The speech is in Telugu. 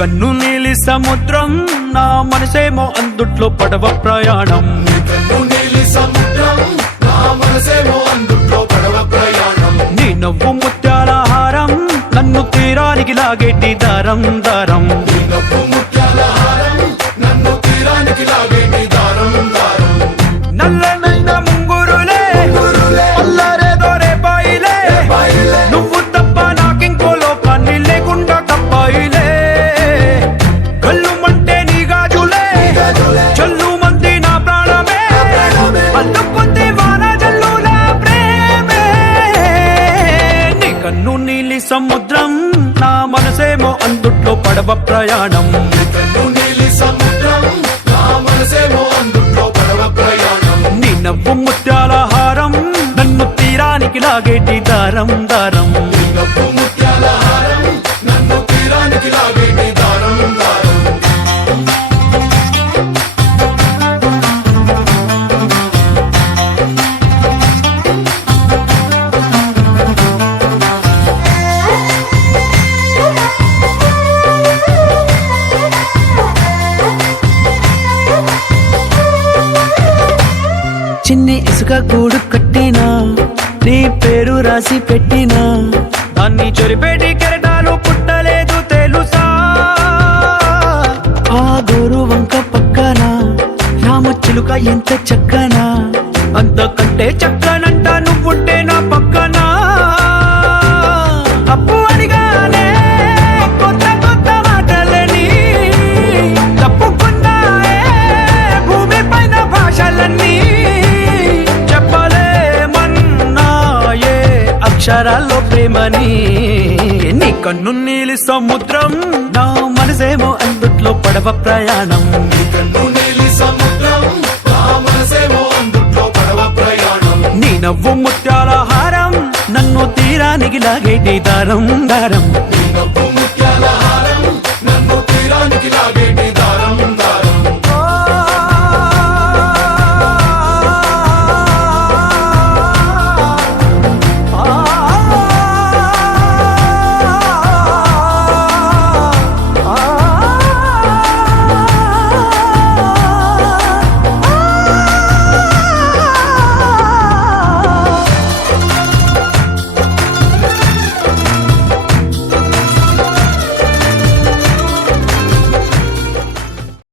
కన్ను నీలి సముద్రం నా మనసేమో అందుట్లో పడవ ప్రయాణం. నీ కన్ను నీలి సముద్రం నా మనసేమో అందుట్లో పడవ ప్రయాణం. నీ నవ్వు ముత్యాల హారం నన్ను తీరానికి లాగేటి దారం దారం. నీ నవ్వు ముత్యాల హారం నన్ను తీరానికి లాగేటి దారం దారం. నల్లనైన ముంగురులే అల్లారేదో రేపాయిలే, నువ్వు తప్ప నాకింకో లోకాన్ని లేకుండా కప్పాయిలే. కళ్ళు మంటే నీ గాజులే చల్లు మంది నా ప్రాణమే, అల్లుకుంది వాన జల్లుల ప్రేమే. నీ కన్ను నీలి సముద్రం నా మనసేమో అందుట్లో పడవ ప్రయాణం. నీ కన్ను నీలి సముద్రం నా మనసేమో అందుట్లో పడవ ప్రయాణం. నీ నవ్వు ముత్యాల హారం నన్ను తీరానికి లాగేటి దారం దారం. నీ నవ్వు ముత్యాల హారం నన్ను తీరానికి లాగేటి దారం దారం. చిన్ని ఇసుక గూడు కట్టినా నీ పేరు రాసి పెట్టినా, దాన్ని చెరిపేటి కెరటాలు పుట్టలేదు తెలుసా. ఆ గోరు వంక పక్కన రామచిలుక ఎంత చక్కనా, అంతకంటే చక్కనంట నువ్వుంటే నా పక్కన. అప్పు అడిగానే కొత్త కొత్త మాటలని, తప్పుకున్నాయే భూమి పైన భాషలన్నీ. చెప్పలేమన్నాయే అక్షరాల్లో ప్రేమని. నీ కన్ను నీలి సముద్రం నా మనసేమో అందుట్లో పడవ ప్రయాణం. నీ కన్ను నీలి సముద్రం నా మనసేమో అందుట్లో పడవ ప్రయాణం. నీ నవ్వు ముత్యాల హారం నన్ను తీరానికి లాగేటి దారం దారం. నీ నవ్వు